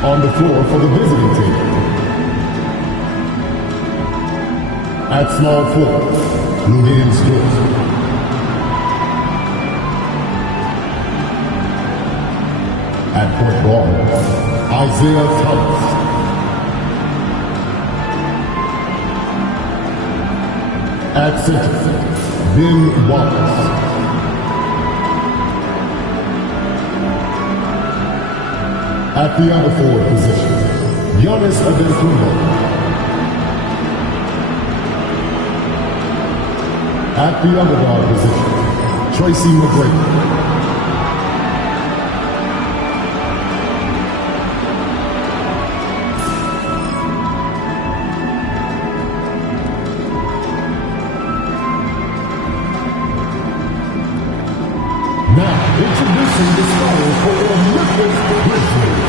On the floor for the visiting team. At small forward, Lugian Stewart. At point guard, Isaiah Thomas. At center, Ben Wallace. At the other forward position, Giannis Antetokounmpo. At the other guard position, Tracy McGrady. Now, introducing the starters for the Memphis Grizzlies.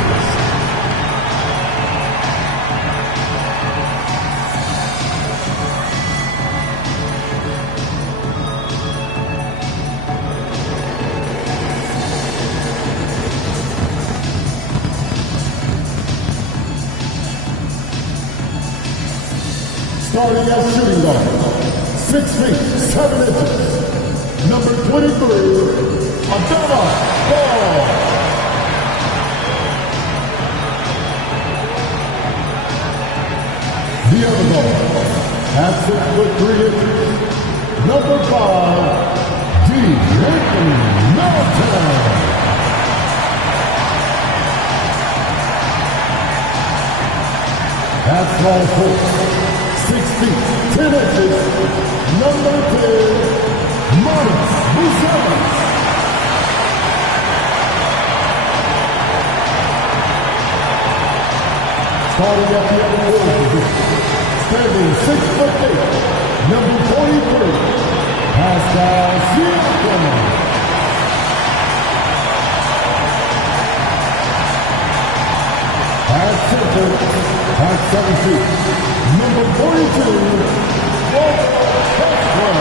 Starting as shooting guard, 6 feet, 7 inches, number 23, Adama Ball. The other ball, at 6'3" number 5, D'Anthony Melton. At small forward, 6 feet, 10 inches, number 10, Marcus Buzelis. Starting at the other forward position, standing 6'8", number 43, Pascal Siakam. At center, at 7 feet, number 42, Walter Castro.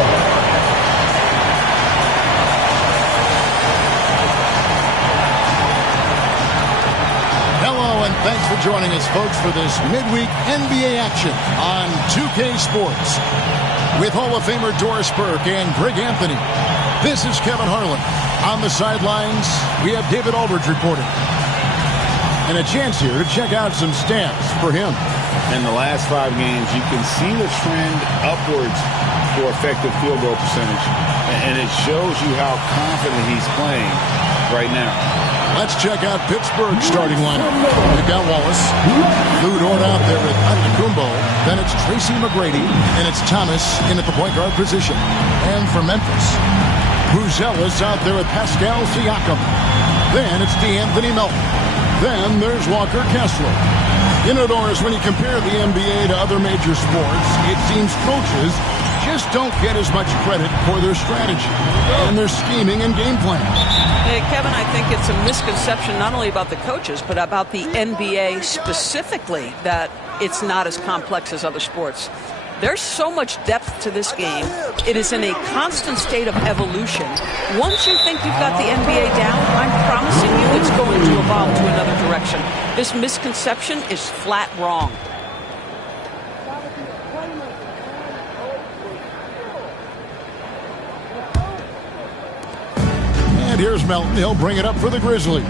Hello and thanks for joining us, folks, for this midweek NBA action on 2K Sports. With Hall of Famer Doris Burke and Greg Anthony, this is Kevin Harlan. On the sidelines, we have David Aldridge reporting. And a chance here to check out some stats for him. In the last 5 games, you can see the trend upwards for effective field goal percentage. And it shows you how confident he's playing right now. Let's check out Pittsburgh's starting lineup. We've got Wallace, Lou Dort out there with Antetokounmpo. Then it's Tracy McGrady, and it's Thomas in at the point guard position. And for Memphis, Buzelis out there with Pascal Siakam. Then it's D'Anthony Melton. Then there's Walker Kessler. You know, Doris, when you compare the NBA to other major sports, it seems coaches just don't get as much credit for their strategy and their scheming and game plan. Hey, Kevin, I think it's a misconception not only about the coaches, but about the NBA specifically, that it's not as complex as other sports. There's so much depth to this game. It is in a constant state of evolution. Once you think you've got the NBA down, I'm promising you it's going to evolve to another direction. This misconception is flat wrong. And here's Melton. He'll bring it up for the Grizzlies.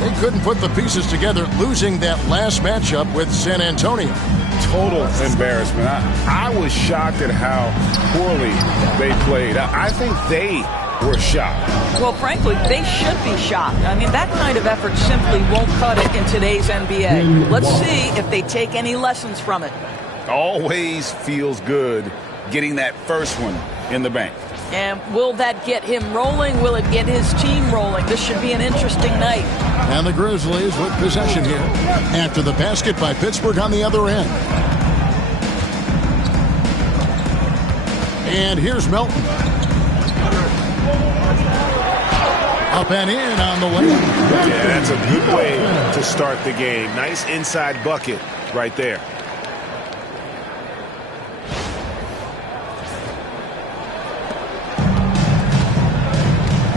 They couldn't put the pieces together, losing that last matchup with San Antonio. Total embarrassment. I was shocked at how poorly they played. I think they were shocked. Well, frankly, they should be shocked. I mean, that kind of effort simply won't cut it in today's NBA. Let's see if they take any lessons from it. Always feels good getting that first one in the bank. And will that get him rolling? Will it get his team rolling? This should be an interesting night. And the Grizzlies with possession here after the basket by Pittsburgh on the other end. And here's Melton. Up and in on the way. Yeah, that's a good way to start the game. Nice inside bucket right there.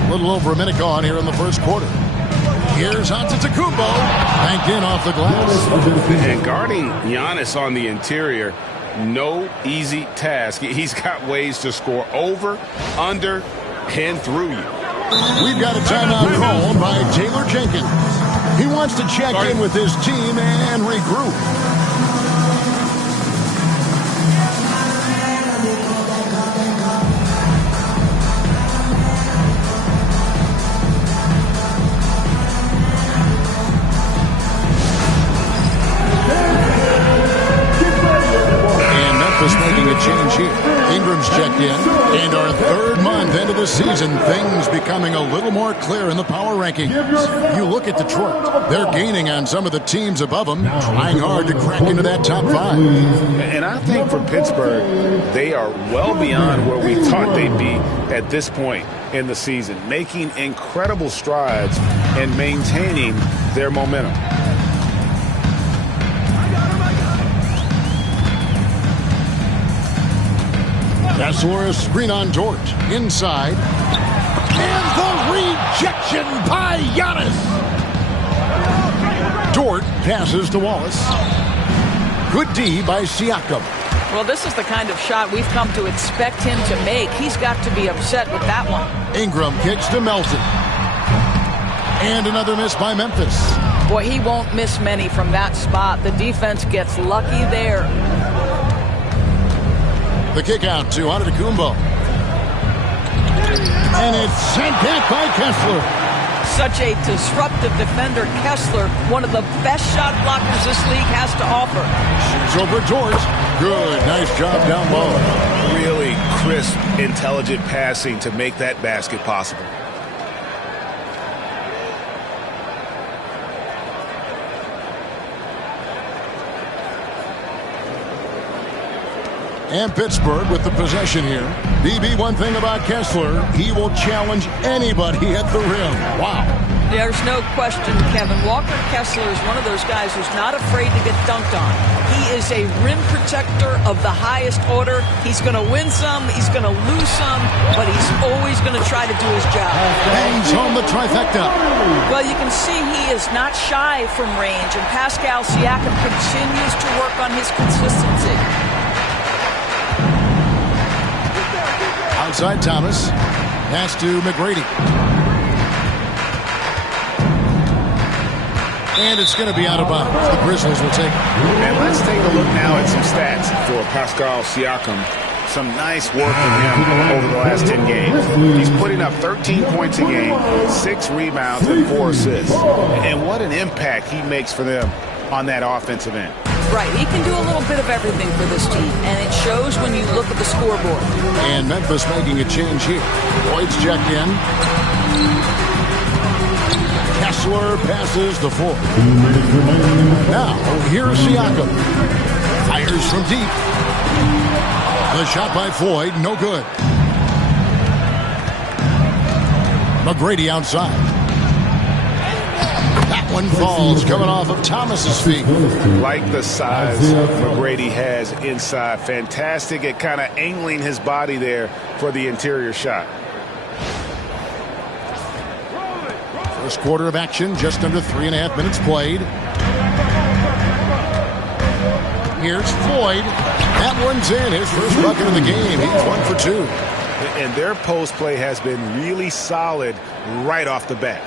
A little over a minute gone here in the first quarter. Here's Antetokounmpo. Banked in off the glass. And guarding Giannis on the interior, no easy task. He's got ways to score over, under, and through you. We've got a timeout called by Taylor Jenkins. He wants to check in with his team and regroup. Making a change here. Ingram's checked in. And our third month into the season, things becoming a little more clear in the power rankings. You look at Detroit. They're gaining on some of the teams above them, trying hard to crack into that top 5. And I think for Pittsburgh, they are well beyond where we thought they'd be at this point in the season, making incredible strides and maintaining their momentum. Kessler, screen on Dort. Inside. And the rejection by Giannis. Dort passes to Wallace. Good D by Siakam. Well, this is the kind of shot we've come to expect him to make. He's got to be upset with that one. Ingram kicks to Melton. And another miss by Memphis. Boy, he won't miss many from that spot. The defense gets lucky there. The kick out to Antetokounmpo. And it's sent back by Kessler. Such a disruptive defender, Kessler, one of the best shot blockers this league has to offer. Shoots over Dort. Good, nice job down low. Really crisp, intelligent passing to make that basket possible. And Pittsburgh with the possession here. BB, one thing about Kessler, he will challenge anybody at the rim. Wow. There's no question, Kevin. Walker Kessler is one of those guys who's not afraid to get dunked on. He is a rim protector of the highest order. He's going to win some, he's going to lose some, but he's always going to try to do his job. Bangs home the trifecta. Well, you can see he is not shy from range, and Pascal Siakam continues to work on his consistency. Outside Thomas. Pass to McGrady. And it's going to be out of bounds. The Grizzlies will take it. And let's take a look now at some stats for Pascal Siakam. Some nice work from him over the last 10 games. He's putting up 13 points a game, 6 rebounds, and 4 assists. And what an impact he makes for them on that offensive end. Right, he can do a little bit of everything for this team, and it shows when you look at the scoreboard. And Memphis making a change here. Boyd's checked in. Kessler passes the 4. Now, here's Siakam. Fires from deep. The shot by Floyd, no good. McGrady outside. That one falls, coming off of Thomas's feet. Like the size McGrady has inside. Fantastic at kind of angling his body there for the interior shot. First quarter of action, just under 3.5 minutes played. Here's Floyd. That one's in. His first bucket of the game. He's 1 for 2. And their post play has been really solid right off the bat.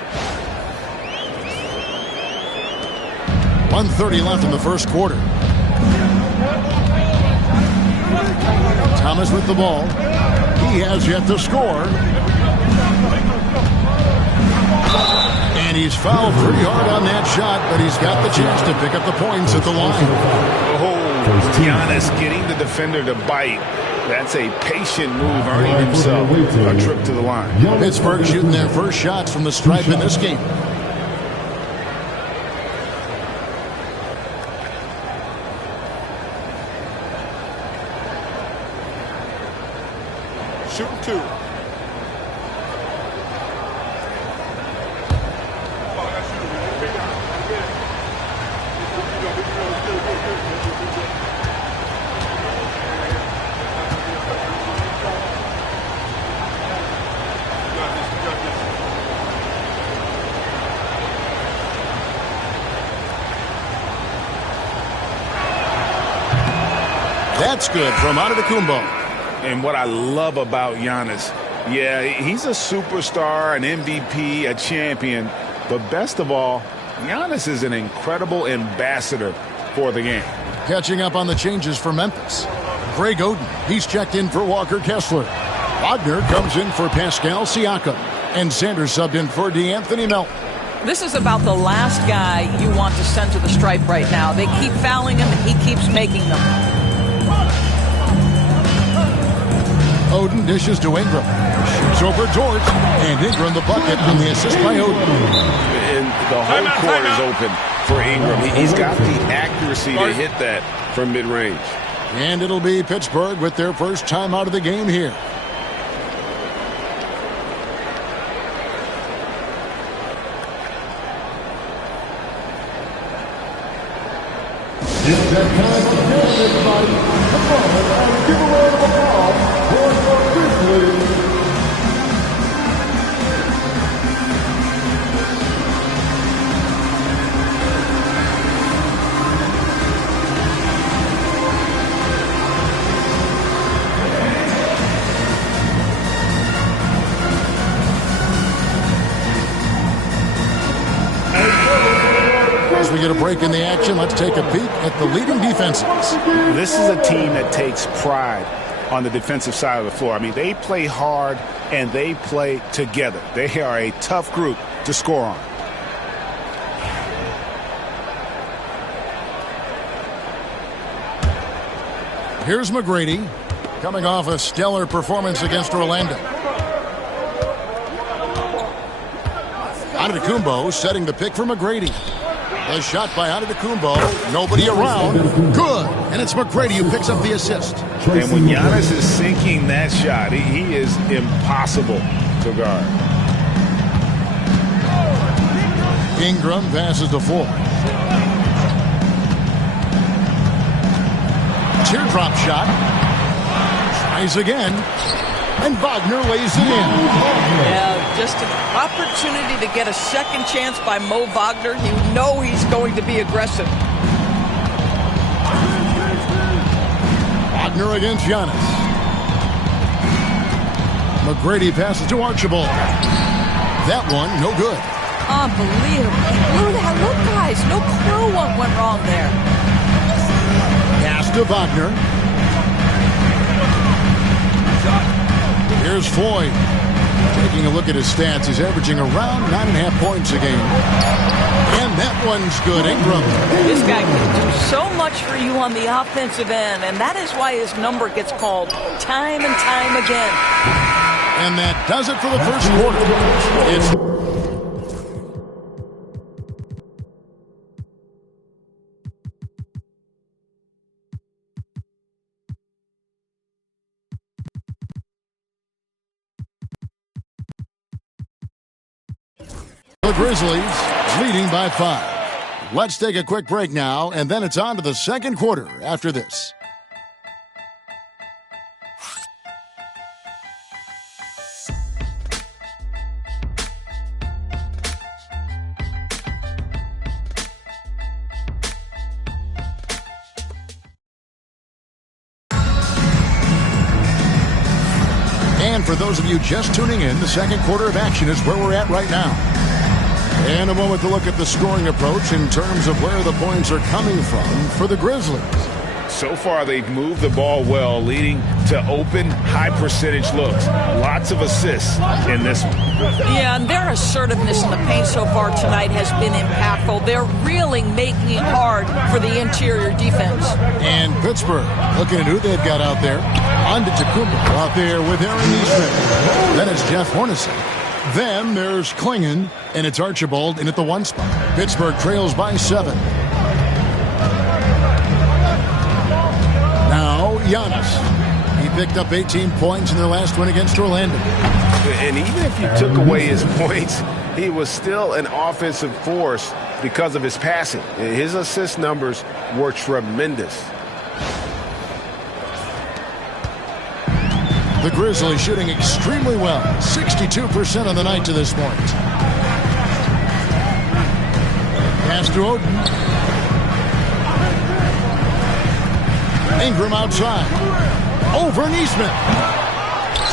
1:30 left in the first quarter. Thomas with the ball. He has yet to score. And he's fouled pretty hard on that shot, but he's got the chance to pick up the points at the line. Oh, Giannis getting the defender to bite. That's a patient move, earning himself a trip to the line. Pittsburgh shooting their first shots from the stripe in this game. Shooting 2. That's good from Antetokounmpo. And what I love about Giannis, yeah, he's a superstar, an MVP, a champion. But best of all, Giannis is an incredible ambassador for the game. Catching up on the changes for Memphis. Greg Oden, he's checked in for Walker Kessler. Wagner comes in for Pascal Siakam. And Sanders subbed in for DeAnthony Melton. This is about the last guy you want to send to the stripe right now. They keep fouling him, and he keeps making them. Oden dishes to Ingram. Shoots over George. And Ingram the bucket on the assist by Oden. And the whole court is open for Ingram. He's got the accuracy to hit that from mid-range. And it'll be Pittsburgh with their first time out of the game here. It's that time again, everybody. Come on and give a round of applause for your Grizzlies. As we get a break in the action, let's take a peek at the leading defenses. This is a team that takes pride on the defensive side of the floor. I mean, they play hard and they play together. They are a tough group to score on. Here's McGrady, coming off a stellar performance against Orlando. Antetokounmpo setting the pick for McGrady. The shot by Antetokounmpo. Nobody around. Good. And it's McGrady who picks up the assist. And when Giannis is sinking that shot, he is impossible to guard. Ingram passes to Ford. Teardrop shot. Tries again. And Wagner lays it in. Yeah, just an opportunity to get a second chance by Mo Wagner. You know he's going to be aggressive. Wagner against Giannis. McGrady passes to Archibald. That one, no good. Unbelievable. He blew that. Look, guys, no clue what went wrong there. Pass to Wagner. Here's Floyd. Taking a look at his stats, he's averaging around 9.5 points a game. And that one's good. Ingram. This guy can do so much for you on the offensive end, and that is why his number gets called time and time again. And that does it for the first quarter. It's the Grizzlies leading by 5. Let's take a quick break now, and then it's on to the second quarter after this. And for those of you just tuning in, the second quarter of action is where we're at right now. And a moment to look at the scoring approach in terms of where the points are coming from for the Grizzlies. So far, they've moved the ball well, leading to open, high-percentage looks. Lots of assists in this one. Yeah, and their assertiveness in the paint so far tonight has been impactful. They're really making it hard for the interior defense. And Pittsburgh, looking at who they've got out there. Antetokounmpo out there with Aaron Eastman. Then it's Jeff Hornacek. Then there's Klingon, and it's Archibald in at the 1 spot. Pittsburgh trails by 7. Now, Giannis. He picked up 18 points in their last win against Orlando. And even if you took away his points, he was still an offensive force because of his passing. His assist numbers were tremendous. The Grizzlies shooting extremely well. 62% on the night to this point. Pass to Oden. Ingram outside. Over Neesmith.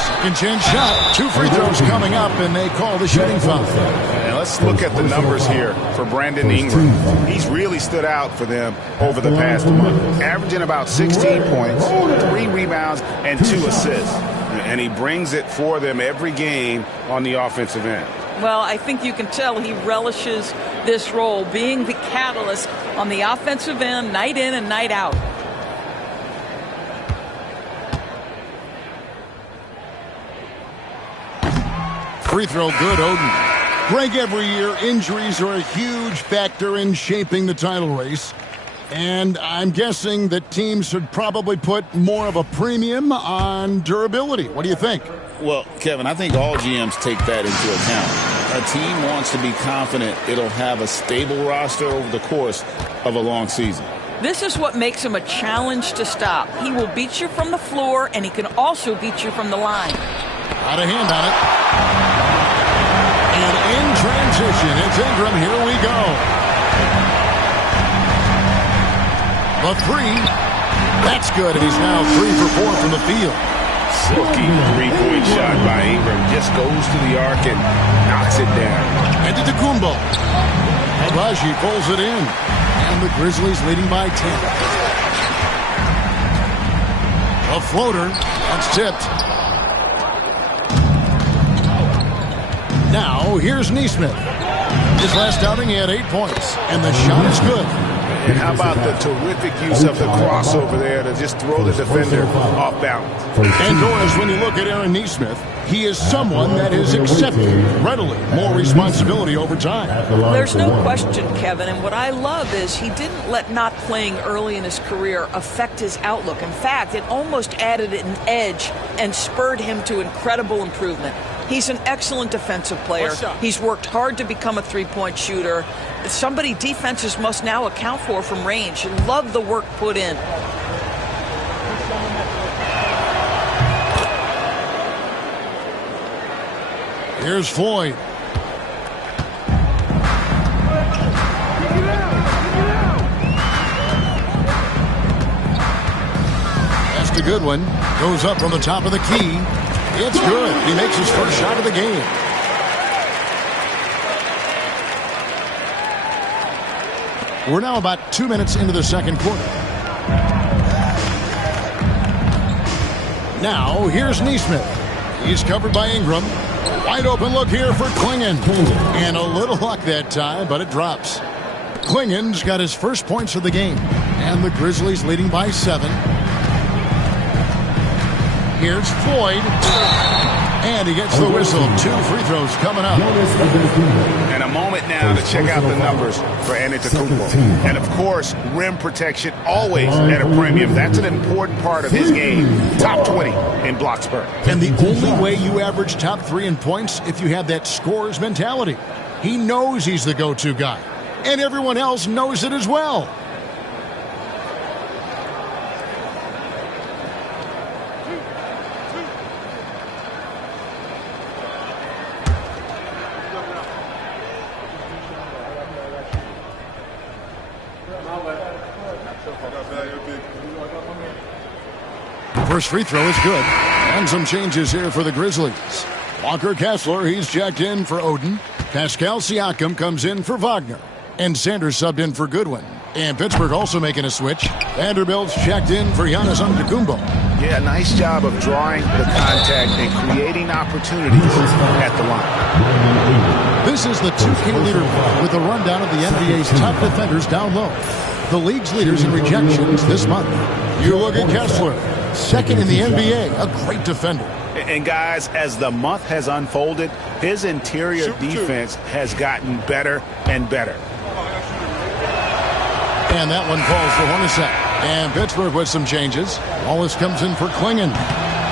Second chance shot. 2 free throws coming up, and they call the shooting foul. And let's look at the numbers here for Brandon Ingram. He's really stood out for them over the past month, averaging about 16 points, 3 rebounds, and 2 assists. And he brings it for them every game on the offensive end. Well, I think you can tell he relishes this role, being the catalyst on the offensive end, night in and night out. Free throw good, Oden. Greg, every year injuries are a huge factor in shaping the title race. And I'm guessing that teams should probably put more of a premium on durability. What do you think? Well, Kevin, I think all GMs take that into account. A team wants to be confident it'll have a stable roster over the course of a long season. This is what makes him a challenge to stop. He will beat you from the floor, and he can also beat you from the line. Out of hand on it. And in transition, it's Ingram. Here we go. The 3. That's good, and he's now 3 for 4 from the field. Silky three-point shot by Ingram. Just goes to the arc and knocks it down. And to Kumbo. Abaji pulls it in. And the Grizzlies leading by 10. A floater. That's tipped. Now, here's Neesmith. His last outing, he had 8 points. And the shot is good. And how about the terrific use of the crossover there to just throw the defender off balance? And Doris, when you look at Aaron Neesmith, he is someone that has accepted readily more responsibility over time. There's no question, Kevin, and what I love is he didn't let not playing early in his career affect his outlook. In fact, it almost added an edge and spurred him to incredible improvement. He's an excellent defensive player. He's worked hard to become a three-point shooter. Somebody defenses must now account for from range. Love the work put in. Here's Floyd. That's a good one. Goes up from the top of the key. It's good. He makes his first shot of the game. We're now about 2 minutes into the second quarter. Now, here's Neesmith. He's covered by Ingram. Wide open look here for Klingon. And a little luck that time, but it drops. Klingon's got his first points of the game. And the Grizzlies leading by 7. Here's Floyd. And he gets the whistle. 2 free throws coming up. And a moment now to check out the numbers for Antetokounmpo. And, of course, rim protection always at a premium. That's an important part of his game. Top 20 in blocks per. And the only way you average top 3 in points if you have that scorer's mentality. He knows he's the go-to guy. And everyone else knows it as well. First free throw is good. And some changes here for the Grizzlies. Walker Kessler, he's checked in for Oden. Pascal Siakam comes in for Wagner. And Sanders subbed in for Goodwin. And Pittsburgh also making a switch. Vanderbilt's checked in for Giannis Antetokounmpo. Yeah, nice job of drawing the contact and creating opportunities at the line. This is the 2K leader with a rundown of the NBA's top defenders down low. The league's leaders in rejections this month. You look at Kessler, second in the NBA, a great defender. And guys, as the month has unfolded, his interior defense has gotten better and better. And that one falls for Hornacek. And Pittsburgh with some changes. Wallace comes in for Klingon.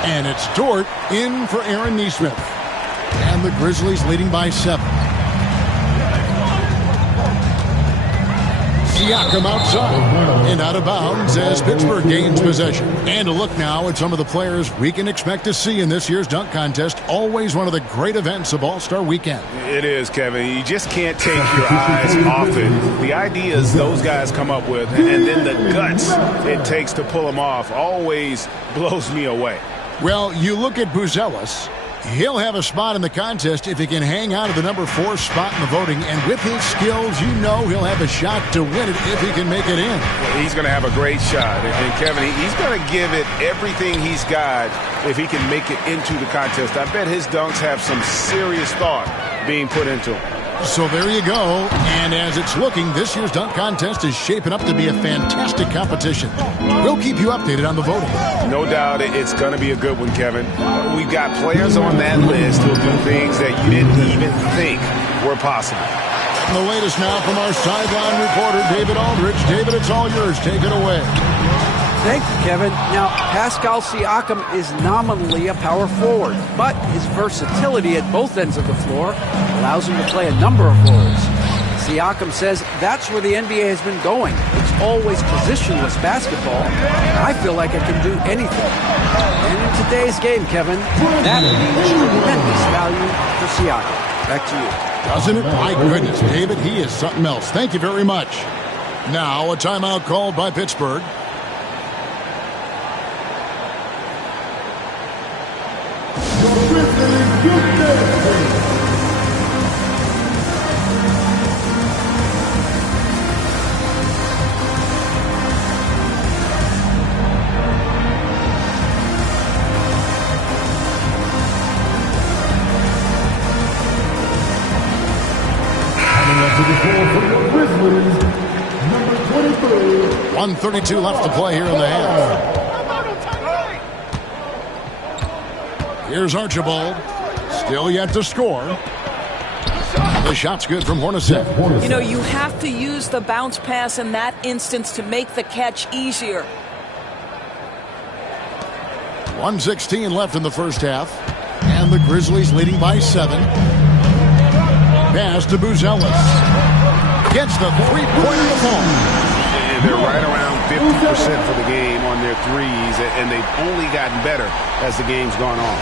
And it's Dort in for Aaron Neesmith. And the Grizzlies leading by 7. Siakam outside and out of bounds as Pittsburgh gains possession. And a look now at some of the players we can expect to see in this year's dunk contest. Always one of the great events of All-Star Weekend. It is, Kevin. You just can't take your eyes off it. The ideas those guys come up with and then the guts it takes to pull them off always blows me away. Well, you look at Buzelis. He'll have a spot in the contest if he can hang out of the number 4 spot in the voting. And with his skills, you know he'll have a shot to win it if he can make it in. He's going to have a great shot. And Kevin, he's going to give it everything he's got if he can make it into the contest. I bet his dunks have some serious thought being put into them. So there you go. And as it's looking, this year's dunk contest is shaping up to be a fantastic competition. We'll keep you updated on the voting. No doubt it's going to be a good one, Kevin. We've got players on that list who'll do things that you didn't even think were possible. The latest now from our sideline reporter, David Aldridge. David, it's all yours. Take it away. Thank you, Kevin. Now, Pascal Siakam is nominally a power forward, but his versatility at both ends of the floor allows him to play a number of roles. Siakam says that's where the NBA has been going. It's always positionless basketball. I feel like I can do anything. And in today's game, Kevin, that means tremendous value for Siakam. Back to you. Doesn't it? My goodness, David, he is something else. Thank you very much. Now, a timeout called by Pittsburgh. Number 23. 1:32 left to play here in the half. Here's Archibald. Still yet to score. The shot's good from Hornacek. You know, you have to use the bounce pass in that instance to make the catch easier. 1:16 left in the first half. And the Grizzlies leading by 7. Pass to Buzelis. Gets the three-pointer ball. They're right around 50% for the game on their threes, and they've only gotten better as the game's gone on.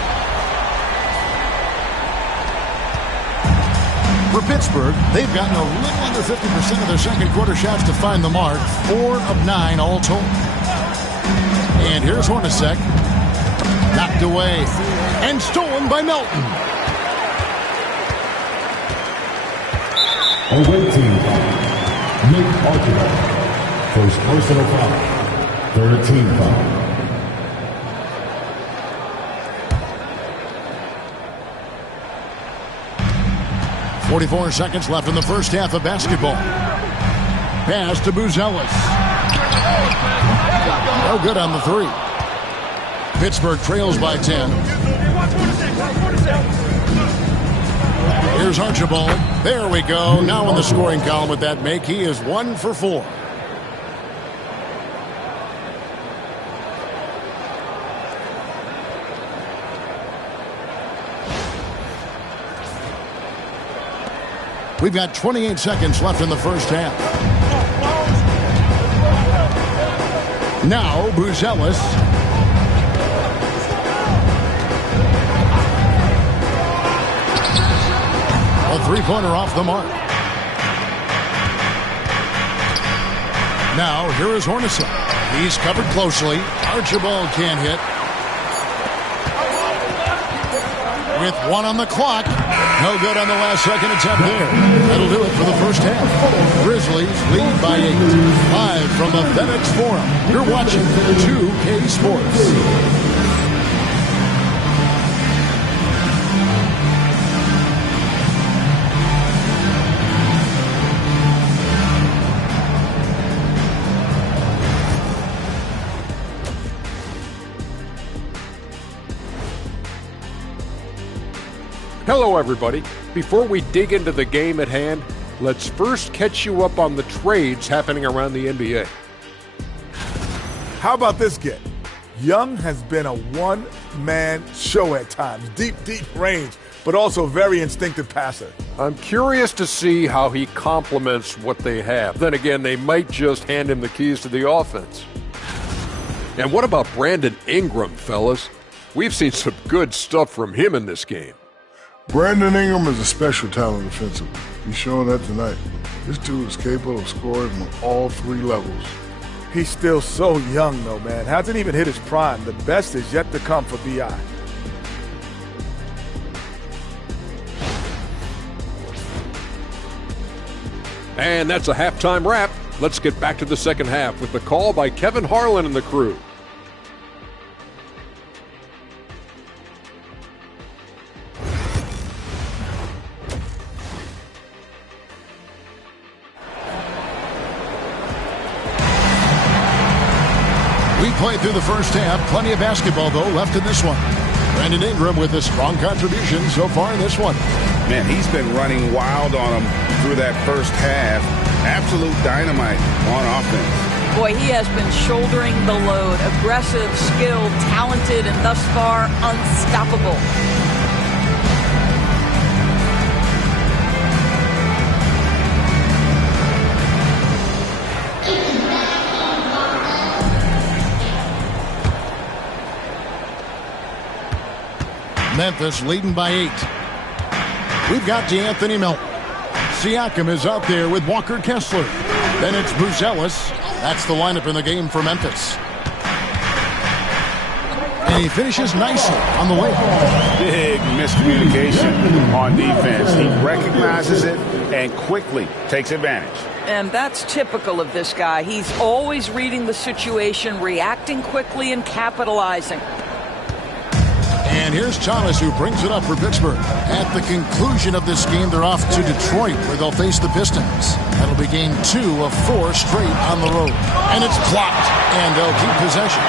For Pittsburgh, they've gotten a little under 50% of their second quarter shots to find the mark. 4 of 9 all told. And here's Hornacek. Knocked away. And stolen by Melton. Away team. Nate Archibald. First personal foul. Third team foul. .44 seconds left in the first half of basketball. Pass to Buzelis. No good on the 3. Pittsburgh trails by 10. Here's Archibald. There we go. Now in the scoring column with that make. He is 1 for 4. We've got 28 seconds left in the first half. Now Buzelis. A three-pointer off the mark. Now here is Hornacek. He's covered closely. Archibald can't hit. With 1 on the clock. No good on the last second attempt there. That'll do it for the first half. Grizzlies lead by 8. Live from the FedEx Forum. You're watching 2K Sports. Hello, everybody. Before we dig into the game at hand, let's first catch you up on the trades happening around the NBA. How about this get? Young has been a one-man show at times. Deep range. but also a very instinctive passer. I'm curious to see how he complements what they have. Then again, they might just hand him the keys to the offense. And what about Brandon Ingram, fellas? We've seen some good stuff from him in this game. Brandon Ingram is a special talent defensively. He's showing that tonight. This dude is capable of scoring on all three levels. He's still so young, though, man. Hasn't even hit his prime. The best is yet to come for B.I. And that's a halftime wrap. Let's get back to the second half with the call by Kevin Harlan and the crew. We played through the first half. Plenty of basketball, though, left in this one. Brandon Ingram with a strong contribution so far in this one. Man, he's been running wild on him through that first half. Absolute dynamite on offense. Boy, he has been shouldering the load. Aggressive, skilled, talented, and thus far unstoppable. Memphis leading by 8. We've got DeAnthony Melton. Siakam is out there with Walker Kessler. Then it's Buzelis. That's the lineup in the game for Memphis. And he finishes nicely on the way. Big miscommunication on defense. He recognizes it and quickly takes advantage. And that's typical of this guy. He's always reading the situation, reacting quickly, and capitalizing. And here's Thomas, who brings it up for Pittsburgh. At the conclusion of this game, they're off to Detroit, where they'll face the Pistons. That'll be game 2 of 4 straight on the road. And it's blocked, and they'll keep possession.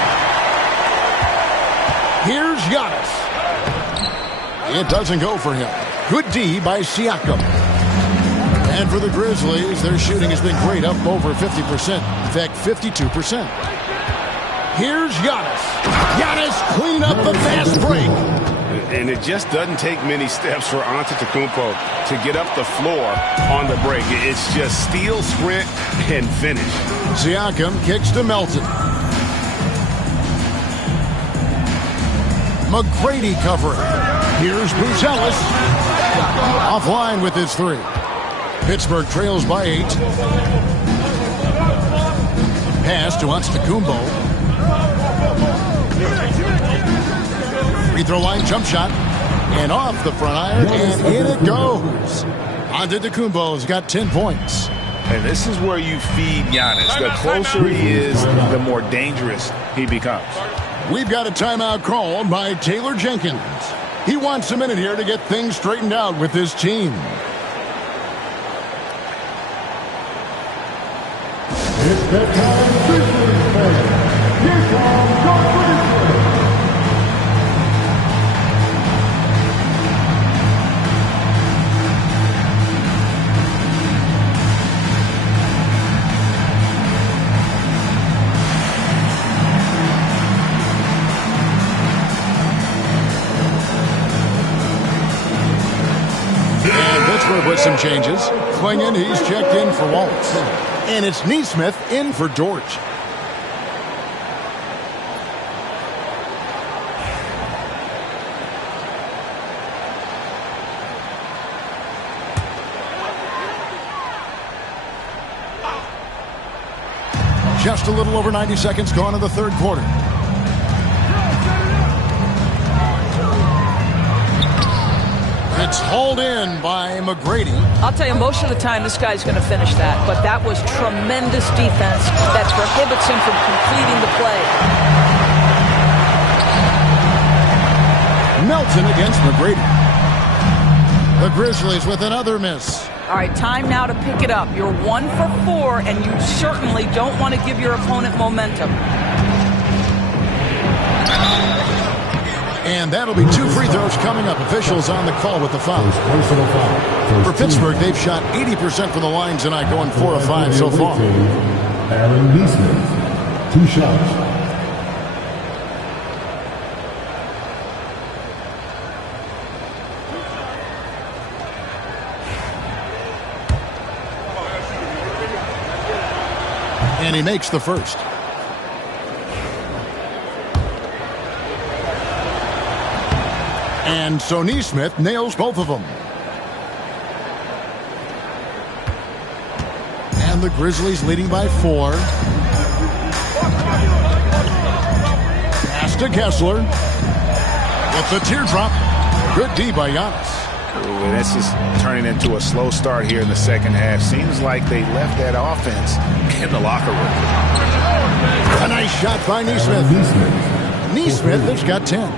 Here's Giannis. It doesn't go for him. Good D by Siakam. And for the Grizzlies, their shooting has been great, up over 50%. In fact, 52%. Here's Giannis. Giannis cleaning up the fast break. And it just doesn't take many steps for Antetokounmpo to get up the floor on the break. It's just steal, sprint, and finish. Siakam kicks to Melton. McGrady covering. Here's Buzelis. Offline with his 3. Pittsburgh trails by 8. Pass to Antetokounmpo. Free throw line jump shot. And off the front iron. And in it goes. Antetokounmpo's got 10 points. And this is where you feed Giannis. The closer he is, the more dangerous he becomes. We've got a timeout called by Taylor Jenkins. He wants a minute here to get things straightened out with his team. It's that time. Here comes your with some changes. Klingon, he's checked in for Wallace. And it's Neesmith in for George. Just a little over 90 seconds gone in the third quarter. It's hauled in by McGrady. I'll tell you, most of the time this guy's going to finish that, but that was tremendous defense that prohibits him from completing the play. Melton against McGrady. The Grizzlies with another miss. All right, time now to pick it up. You're 1 for 4, and you certainly don't want to give your opponent momentum. And that'll be 2 free throws coming up. Officials on the call with the foul. For Pittsburgh, they've shot 80% from the line tonight, going 4 of 5 so far. Aaron Neesmith, 2 shots. And he makes the first. And so Neesmith nails both of them. And the Grizzlies leading by 4. Pass to Kessler. It's a teardrop. Good D by Giannis. Ooh, this is turning into a slow start here in the second half. Seems like they left that offense in the locker room. A nice shot by Neesmith. Neesmith has got 10.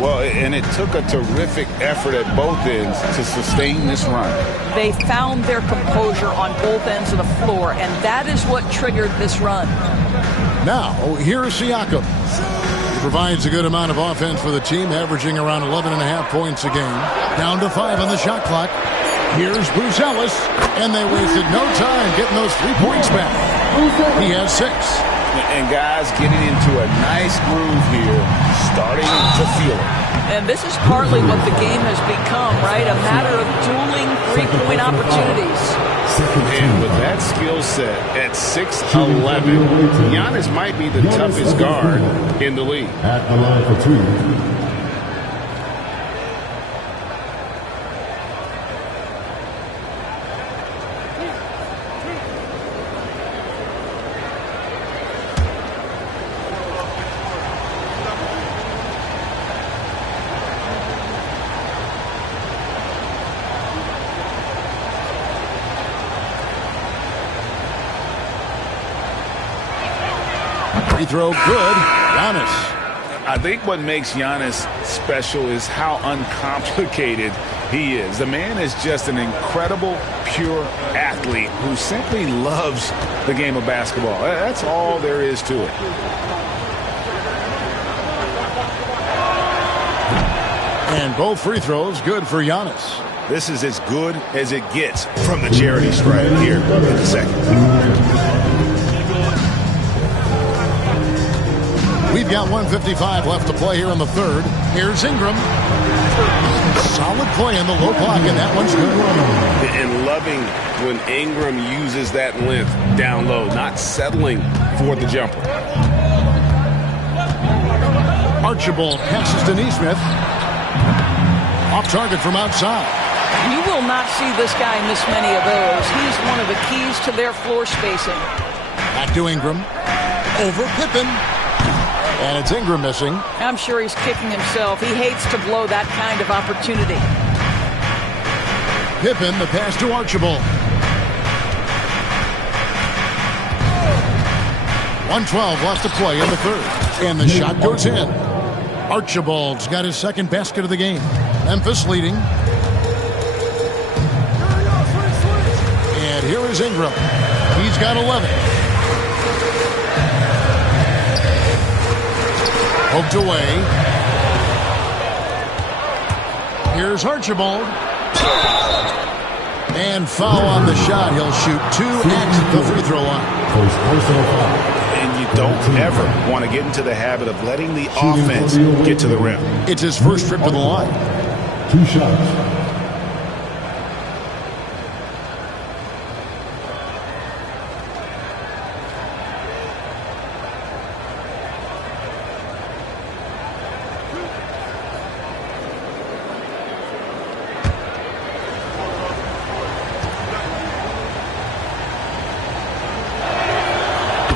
Well, and it took a terrific effort at both ends to sustain this run. They found their composure on both ends of the floor, and that is what triggered this run. Now, here's Siakam. He provides a good amount of offense for the team, averaging around 11.5 points a game. Down to 5 on the shot clock. Here's Bruce Ellis, and they wasted no time getting those 3 points back. He has 6. And guys getting into a nice groove here, starting to feel it. And this is partly what the game has become, right? A matter of dueling three-point opportunities. And with that skill set at 6'11", Giannis might be the toughest guard in the league. At the line for 2. Free throw good. Giannis. I think what makes Giannis special is how uncomplicated he is. The man is just an incredible, pure athlete who simply loves the game of basketball. That's all there is to it. And both free throws good for Giannis. This is as good as it gets from the charity stripe here in the second. We've got 1:55 left to play here in the third. Here's Ingram. Solid play in the low block, and that one's good. And loving when Ingram uses that length down low, not settling for the jumper. Archibald passes to Neesmith. Off target from outside. You will not see this guy miss many of those. He's one of the keys to their floor spacing. Back to Ingram. Over Pippen. And it's Ingram missing. I'm sure he's kicking himself. He hates to blow that kind of opportunity. Pippen, the pass to Archibald. 1:12 left to play in the third. And the shot goes in. Archibald's got his second basket of the game. Memphis leading. And here is Ingram. He's got 11. Poked away. Here's Archibald. And foul on the shot. He'll shoot 2 at the free throw line. And you don't ever want to get into the habit of letting the offense get to the rim. It's his first trip to the line. 2 shots.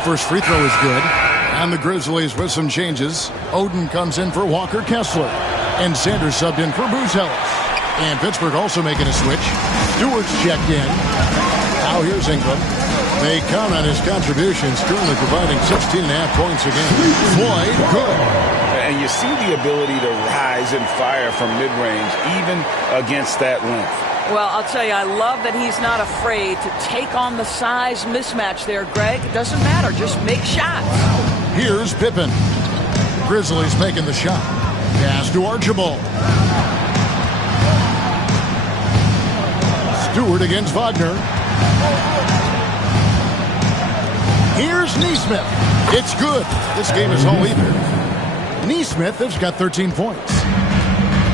First free throw is good. And the Grizzlies with some changes. Oden comes in for Walker Kessler. And Sanders subbed in for Bruce Ellis. And Pittsburgh also making a switch. Stewart's checked in. Now here's Ingram. They count on his contributions, currently providing 16.5 points a game. Floyd, good. And you see the ability to rise and fire from mid-range, even against that length. Well, I'll tell you, I love that he's not afraid to take on the size mismatch there, Greg. It doesn't matter. Just make shots. Here's Pippen. Grizzlies making the shot. Pass to Archibald. Stewart against Wagner. Here's Neesmith. It's good. This game is all even. Neesmith has got 13 points.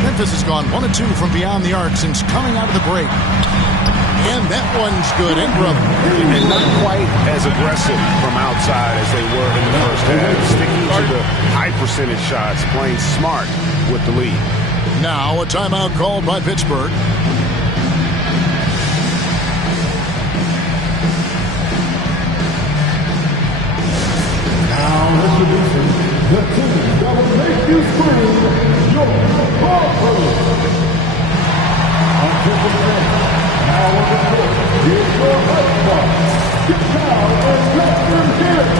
Memphis has gone 1 of 2 from beyond the arc since coming out of the break. And that one's good. Ingram. And not quite as aggressive from outside as they were in the first half. Sticking to the high percentage shots, playing smart with the lead. Now a timeout called by Pittsburgh. Now introducing the team that will make you scream your ball players. Until the end, now on the court, here's your right spot. Get down and let them hear it.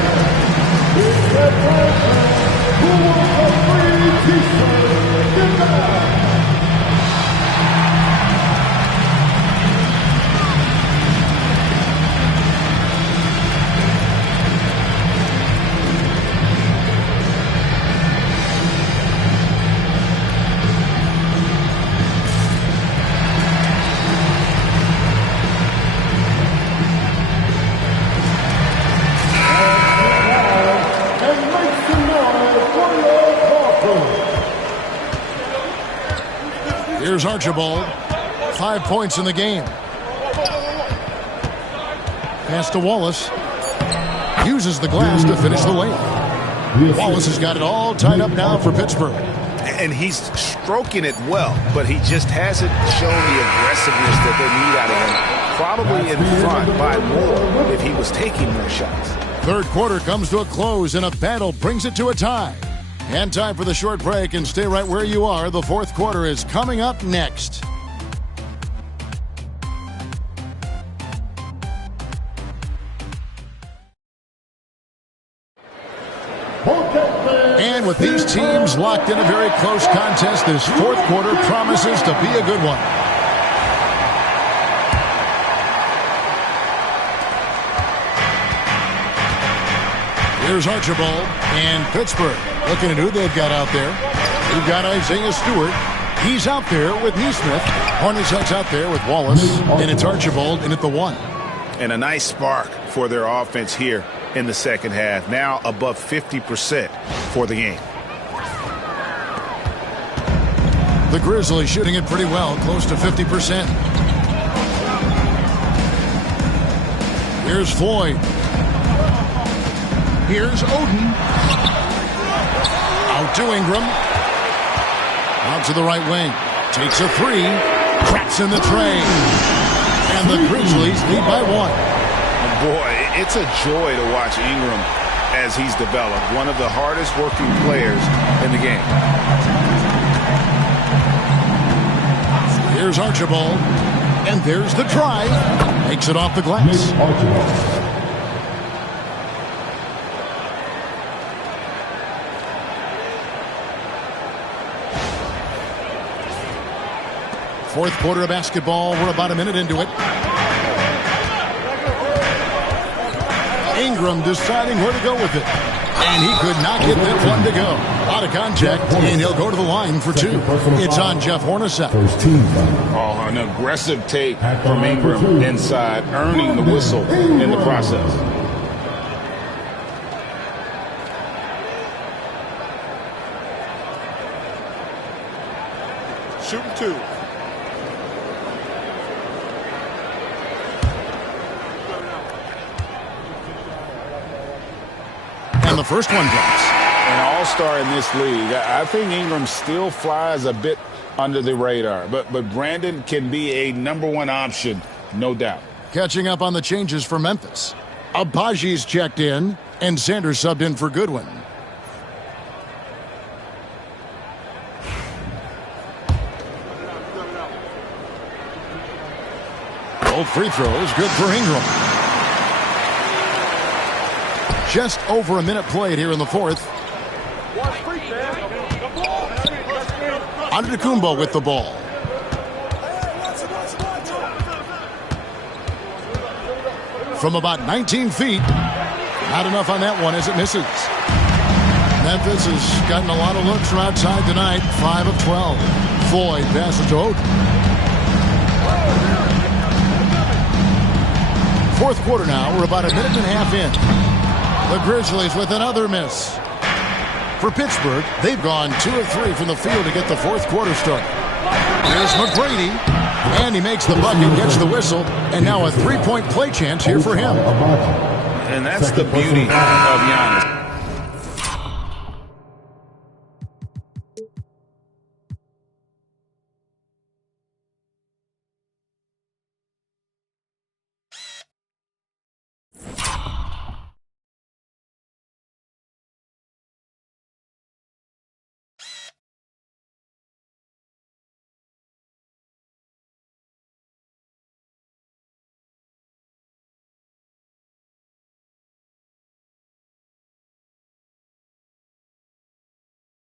It's that person who wants a free t-shirt. Get down. Here's Archibald. 5 points in the game. Pass to Wallace. Uses the glass to finish the layup. Wallace has got it all tied up now for Pittsburgh. And he's stroking it well, but he just hasn't shown the aggressiveness that they need out of him. Probably in front by more if he was taking more shots. Third quarter comes to a close, and a battle brings it to a tie. And time for the short break, and stay right where you are. The fourth quarter is coming up next. And with these teams locked in a very close contest, this fourth quarter promises to be a good one. Here's Archibald and Pittsburgh looking at who they've got out there. They've got Isaiah Stewart. He's out there with Neesmith. Hornacek's out there with Wallace. And it's Archibald in at the 1. And a nice spark for their offense here in the second half. Now above 50% for the game. The Grizzlies shooting it pretty well, close to 50%. Here's Floyd. Here's Oden. Out to Ingram. Out to the right wing. Takes a 3. Cracks in the tray. And the Grizzlies lead by 1. Boy, it's a joy to watch Ingram as he's developed. One of the hardest working players in the game. Here's Archibald. And there's the drive. Makes it off the glass. Fourth quarter of basketball. We're about a minute into it. Ingram deciding where to go with it. And he could not get that one to go. Out of contact, and he'll go to the line for 2. It's on Jeff Hornacek. Oh, an aggressive take from Ingram inside, earning the whistle in the process. Shooting 2. And the first one drops. An all-star in this league. I think Ingram still flies a bit under the radar. But Brandon can be a #1 option, no doubt. Catching up on the changes for Memphis. Abaji's checked in, and Sanders subbed in for Goodwin. Both free throws good for Ingram. Just over a minute played here in the fourth. Antetokounmpo with the ball. From about 19 feet. Not enough on that one as it misses. Memphis has gotten a lot of looks from outside tonight. 5 of 12. Floyd passes to Oden. Fourth quarter now. We're about a minute and a half in. The Grizzlies with another miss. For Pittsburgh, they've gone 2 of 3 from the field to get the fourth quarter started. Here's McGrady. And he makes the bucket, gets the whistle, and now a three-point play chance here for him. And that's the beauty of Giannis.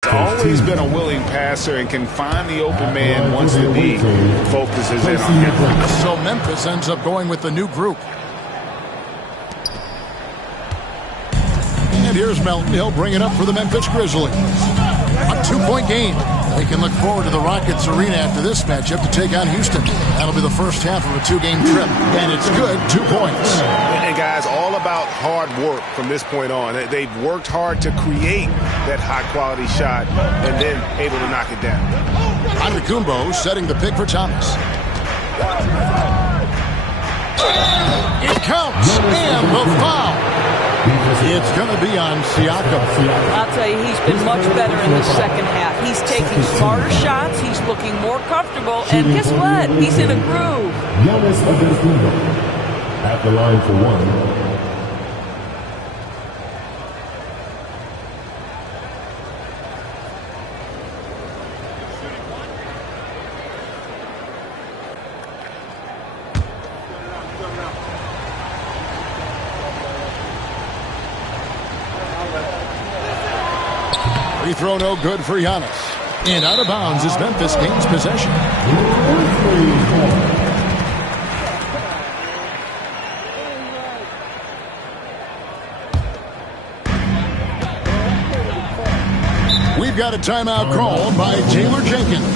Always been a willing passer and can find the open man once the D focuses in on him. So Memphis ends up going with the new group. And here's Melton. He'll bring it up for the Memphis Grizzlies. A two-point game. They can look forward to the Rockets Arena after this matchup to take on Houston. That'll be the first half of a two-game trip. And it's good, 2 points. And guys, all about hard work from this point on. They've worked hard to create that high-quality shot and then able to knock it down. Antetokounmpo setting the pick for Thomas. It counts, and the foul. It's going to be on Siakam. I'll tell you, he's been much better in the second half. He's taking smarter shots. He's looking more comfortable. And guess what? He's in a groove. Giannis Antetokounmpo at the line for one. Free throw no good for Giannis. And out of bounds as Memphis gains possession. We've got a timeout called by Taylor Jenkins.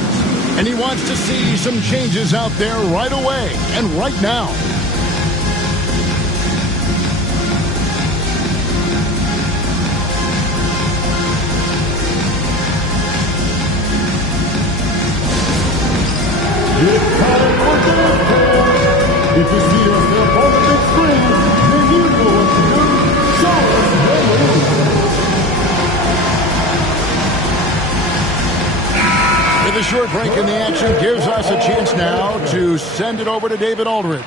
And he wants to see some changes out there right away and right now. It's time for dance. If you see us in a positive spring, then you know what to do. Show us your move. With a short break in the action gives us a chance now to send it over to David Aldridge.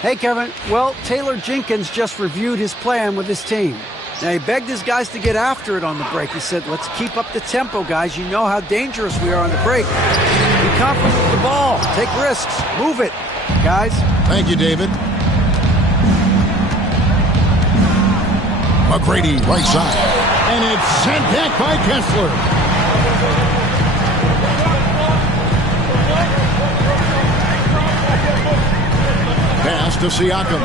Hey, Kevin. Well, Taylor Jenkins just reviewed his plan with his team. Now, he begged his guys to get after it on the break. He said, let's keep up the tempo, guys. You know how dangerous we are on the break. Be confident with the ball. Take risks. Move it, guys. Thank you, David. McGrady, right side. And it's sent back by Kessler. Pass to Siakam.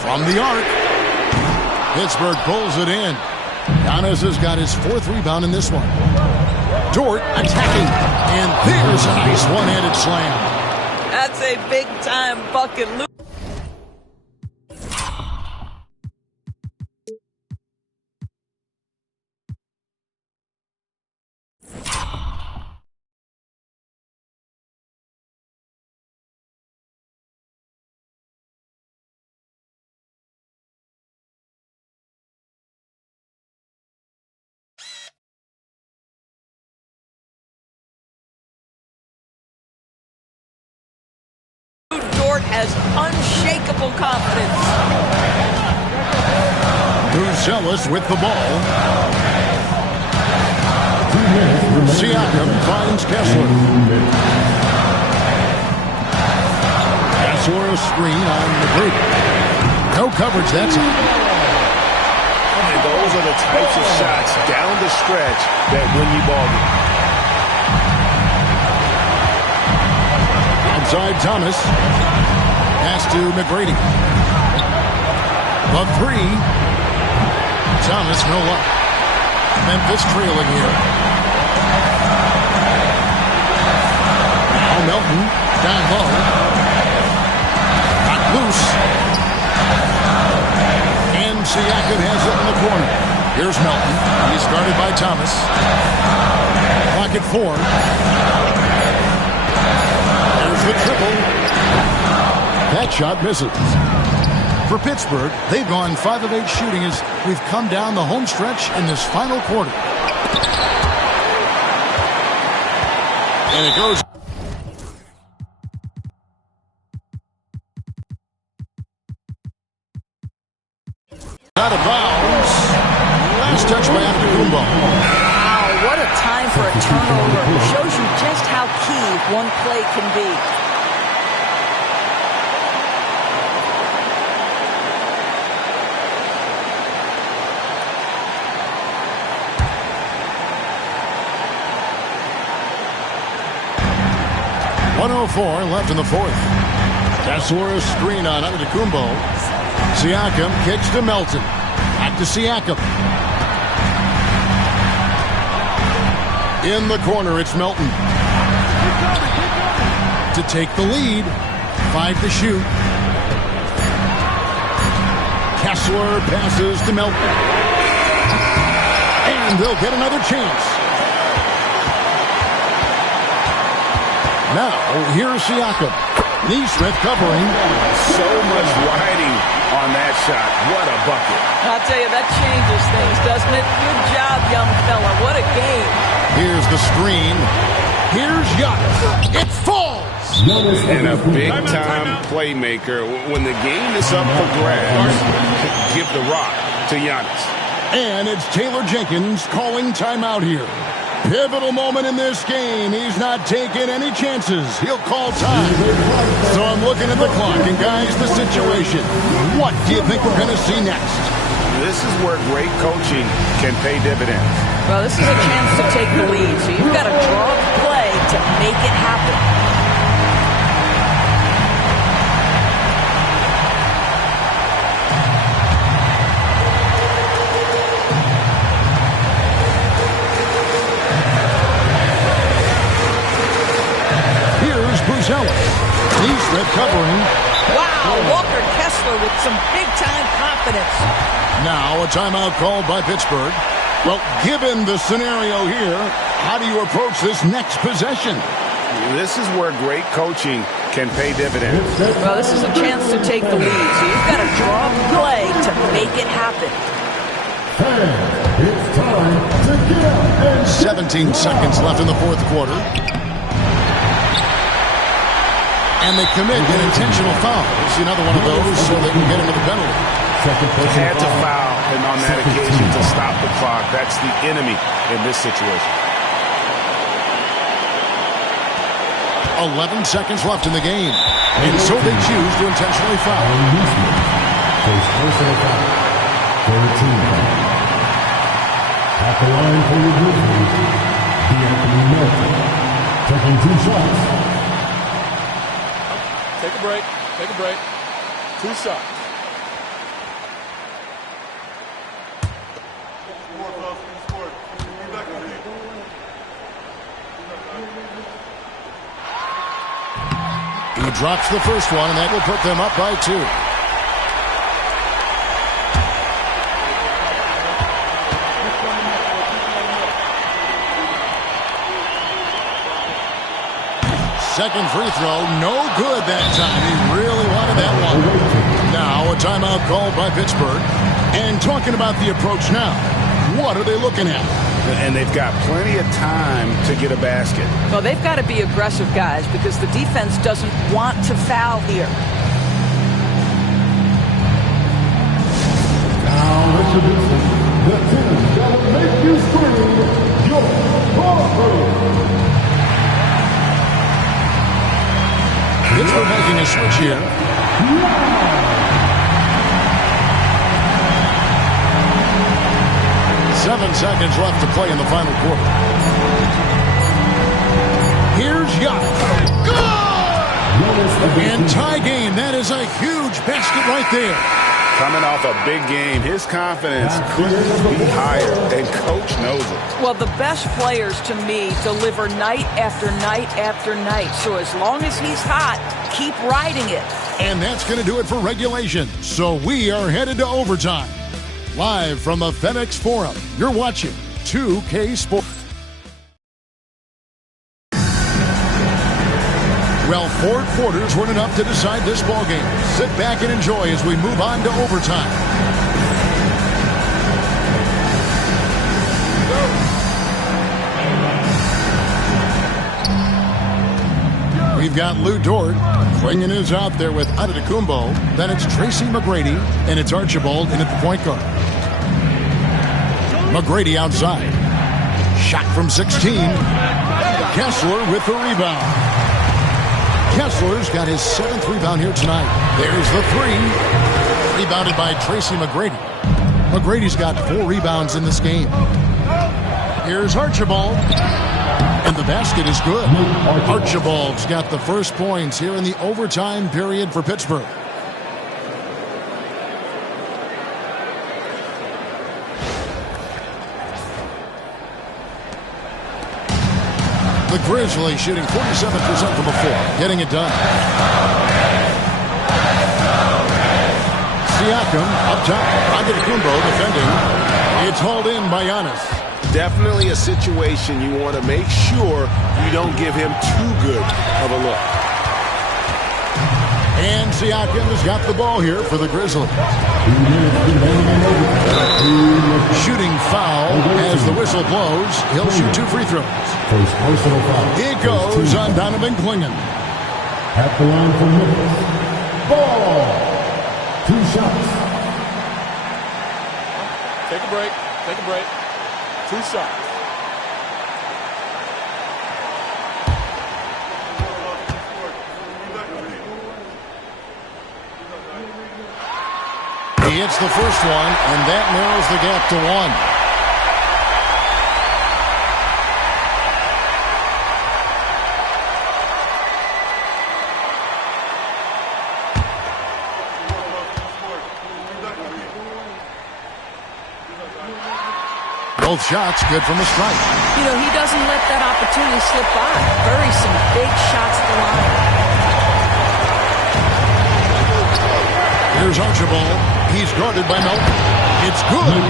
From the arc. Pittsburgh pulls it in. Giannis has got his fourth rebound in this one. Dort attacking. And there's a nice one-handed slam. That's a big-time bucket. Dort has unshakable confidence. Zealous with the ball. Siakam finds Kessler. Kessler a screen on the break. No coverage that time. And those are the types of shots down the stretch that win you ball games. Outside Thomas. Pass to McGrady. The three. Thomas, no luck. Memphis trailing here. Now Melton down low. Got loose. And Siakam has it in the corner. Here's Melton. He's guarded by Thomas. Clock at 4. There's the triple. That shot misses. For Pittsburgh, they've gone 5 of 8 shooting as we've come down the home stretch in this final quarter. And it goes. Out of bounds. Last touch by Antetokounmpo. Wow, what a time for a turnover. Shows you just how key one play can be. .104 left in the fourth. Kessler screen on Antetokounmpo. Siakam kicks to Melton. Back to Siakam. In the corner, it's Melton. To take the lead. 5 to shoot. Kessler passes to Melton. And they'll get another chance. Now, here's Siakam. Neesmith covering. So much riding on that shot. What a bucket. I'll tell you, that changes things, doesn't it? Good job, young fella. What a game. Here's the screen. Here's Giannis. It falls. And a big-time playmaker. When the game is up for grabs, give the rock to Giannis. And it's Taylor Jenkins calling timeout here. Pivotal moment in this game. He's not taking any chances. He'll call time. So I'm looking at the clock, and guys, the situation. What do you think we're going to see next? This is where great coaching can pay dividends. Well, this is a chance to take the lead, so you've got to draw up a play to make it happen. Neesmith covering. Wow, Walker Kessler with some big-time confidence. Now a timeout called by Pittsburgh. Well, given the scenario here, how do you approach this next possession? This is where great coaching can pay dividends. Well, this is a chance to take the lead, so you've got to draw a play to make it happen. It's time to get up and 17 seconds left in the fourth quarter. And they commit an intentional foul. We'll see another one of those so they can get into the penalty. Had to foul, and on that occasion to stop the clock. That's the enemy in this situation. 11 seconds left in the game. And so they choose to intentionally foul. personal foul. 13. At the line for your Grizzlies, D'Anthony Melton. Taking 2 shots. Take a break. Take a break. 2 shots. He drops the first one, and that will put them up by 2. Second free throw, no good that time. He really wanted that one. Now a timeout called by Pittsburgh. And talking about the approach now, what are they looking at? And they've got plenty of time to get a basket. Well, they've got to be aggressive, guys, because the defense doesn't want to foul here. Now introducing the team that will make you scream, your Broncos. Pittsburgh making a switch here. 7 seconds left to play in the final quarter. Here's Giannis. Good! And tie game. That is a huge basket right there. Coming off a big game, his confidence couldn't be higher, and Coach knows it. Well, the best players, to me, deliver night after night after night. So as long as he's hot, keep riding it. And that's going to do it for regulation. So we are headed to overtime. Live from the FedEx Forum, you're watching 2K Sports. Well, 4 quarters weren't enough to decide this ballgame. Sit back and enjoy as we move on to overtime. We've got Lou Dort. Klingon is out there with Antetokounmpo. Then it's Tracy McGrady, and it's Archibald in at the point guard. McGrady outside. Shot from 16. Kessler with the rebound. Kessler's got his 7th rebound here tonight. There's the 3. Rebounded by Tracy McGrady. McGrady's got 4 rebounds in this game. Here's Archibald. And the basket is good. Archibald's got the first points here in the overtime period for Pittsburgh. The Grizzlies shooting 47% from the floor, getting it done. Siakam up top. Antetokounmpo defending. It's hauled in by Giannis. Definitely a situation you want to make sure you don't give him too good of a look. And Siakam has got the ball here for the Grizzlies. Shooting foul as the whistle blows. He'll shoot 2 free throws. It goes on Donovan Klingon. At the line for Memphis. Ball. 2 shots. Take a break. Take a break. 2 shots. He hits the first one, and that narrows the gap to 1. Both shots good from the strike. You know, he doesn't let that opportunity slip by. Buries some big shots at the line. Here's Archibald. He's guarded by Melton. It's good.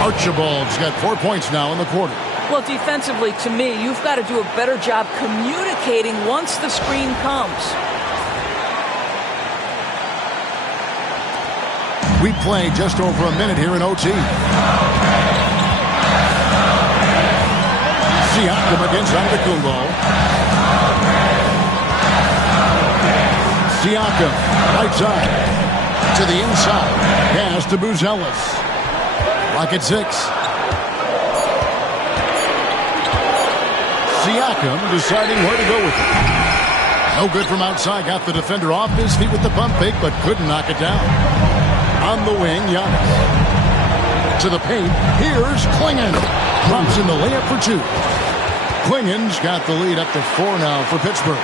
Archibald's got 4 points now in the quarter. Well, defensively, to me, you've got to do a better job communicating once the screen comes. We play just over a minute here in OT. Siakam against Antetokounmpo. Siakam, right side, to the inside. Pass to Buzelis. Lock at 6. Siakam deciding where to go with it. No good from outside. Got the defender off his feet with the pump fake, but couldn't knock it down. On the wing, Giannis. To the paint. Here's Klingon. Drops in the layup for 2. Klingon's got the lead up to 4 now for Pittsburgh.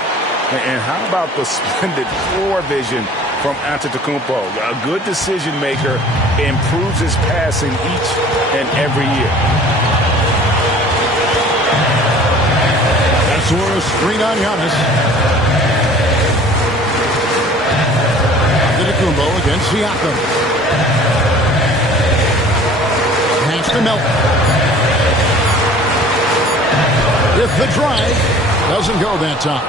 And how about the splendid floor vision from Antetokounmpo? A good decision maker, improves his passing each and every year. That's a screen on Giannis. Antetokounmpo against Siakam. Pass to Melton. With the drive, doesn't go that time.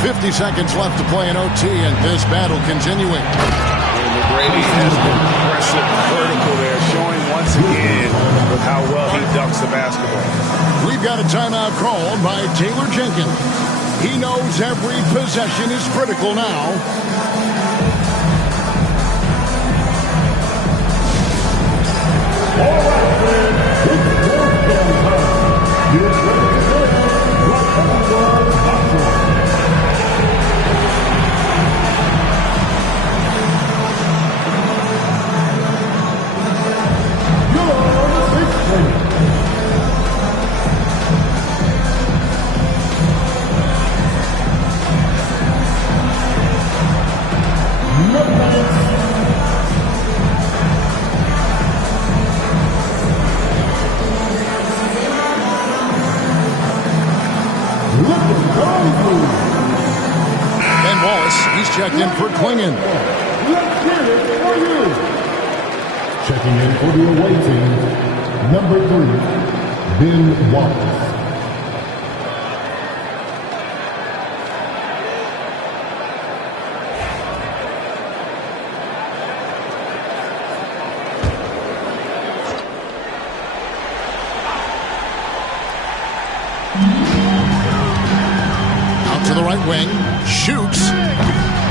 50 seconds left to play in OT, and this battle continuing. And McGrady has been impressive vertical there, showing once again with how well he ducks the basketball. We've got a timeout called by Taylor Jenkins. He knows every possession is critical now. All right, friends. It's touchdown time. Get ready to go. Like everyone, hot. Ben Wallace, he's checked in for Klingon. Let's get it for you. Checking in for the away team, number 3, Ben Wallace. Out to the right wing, shoots.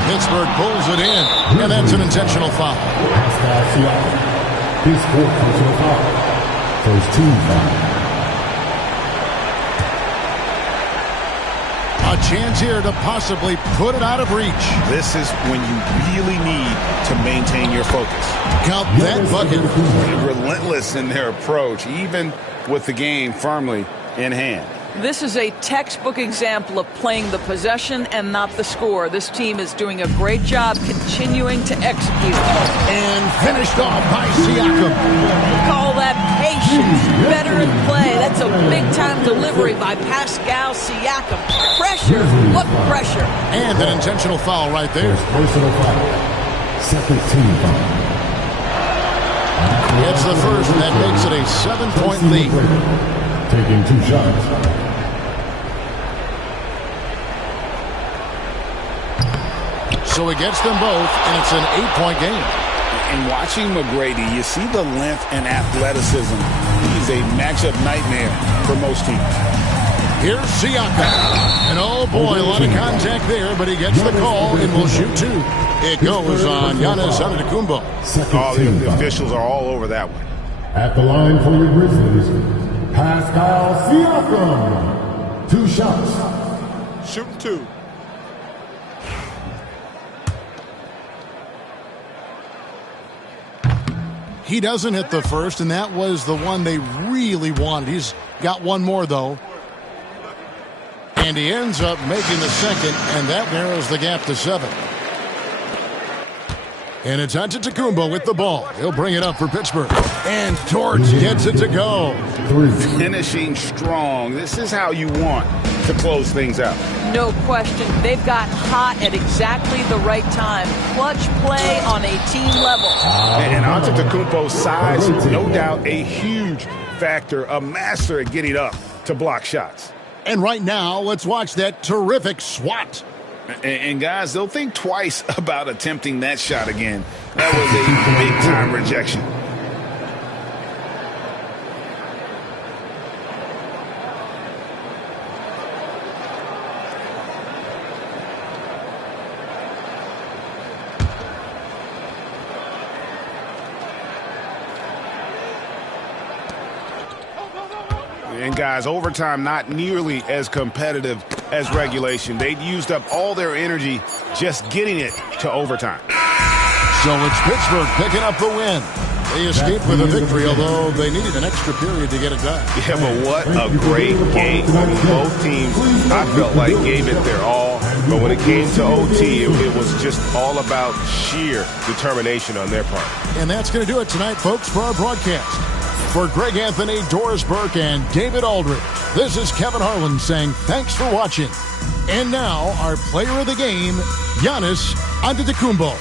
Pittsburgh pulls it in, and that's an intentional foul. Pascal Siakam, his 4th personal foul. First team foul. A chance here to possibly put it out of reach. This is when you really need to maintain your focus. Count that bucket. Relentless in their approach, even with the game firmly in hand. This is a textbook example of playing the possession and not the score. This team is doing a great job continuing to execute. And finished off by Siakam. Call that patience. Veteran play. That's a big-time delivery by Pascal Siakam. Pressure. What pressure? And an intentional foul right there. Personal foul. Second team foul. It's the first, and that makes it a 7-point lead. Taking 2 shots. So he gets them both, and it's an 8-point game. And watching McGrady, you see the length and athleticism. He's a matchup nightmare for most teams. Here's Siakam. And oh boy, a lot of contact there, but he gets the call and will shoot 2. It goes on Giannis Antetokounmpo. The officials are all over that one. At the line for your Grizzlies, Pascal Siakam. 2 shots. Shooting 2. He doesn't hit the first, and that was the one they really wanted. He's got one more, though. And he ends up making the second, and that narrows the gap to 7. And it's Antetokounmpo with the ball. He'll bring it up for Pittsburgh. And Torts gets it to go. Finishing strong. This is how you want to close things out. No question. They've got hot at exactly the right time. Clutch play on a team level. And Antetokounmpo's size, no doubt a huge factor, a master at getting up to block shots. And right now, let's watch that terrific swat. And guys, they'll think twice about attempting that shot again. That was a big-time rejection. And guys, overtime not nearly as competitive as regulation. They'd used up all their energy just getting it to overtime. So it's Pittsburgh picking up the win. They escaped with a victory, although they needed an extra period to get it done. Yeah, but what a great game. Both teams, I felt like, gave it their all. But when it came to OT, it was just all about sheer determination on their part. And that's going to do it tonight, folks, for our broadcast. For Greg Anthony, Doris Burke, and David Aldridge, this is Kevin Harlan saying thanks for watching. And now, our player of the game, Giannis Antetokounmpo.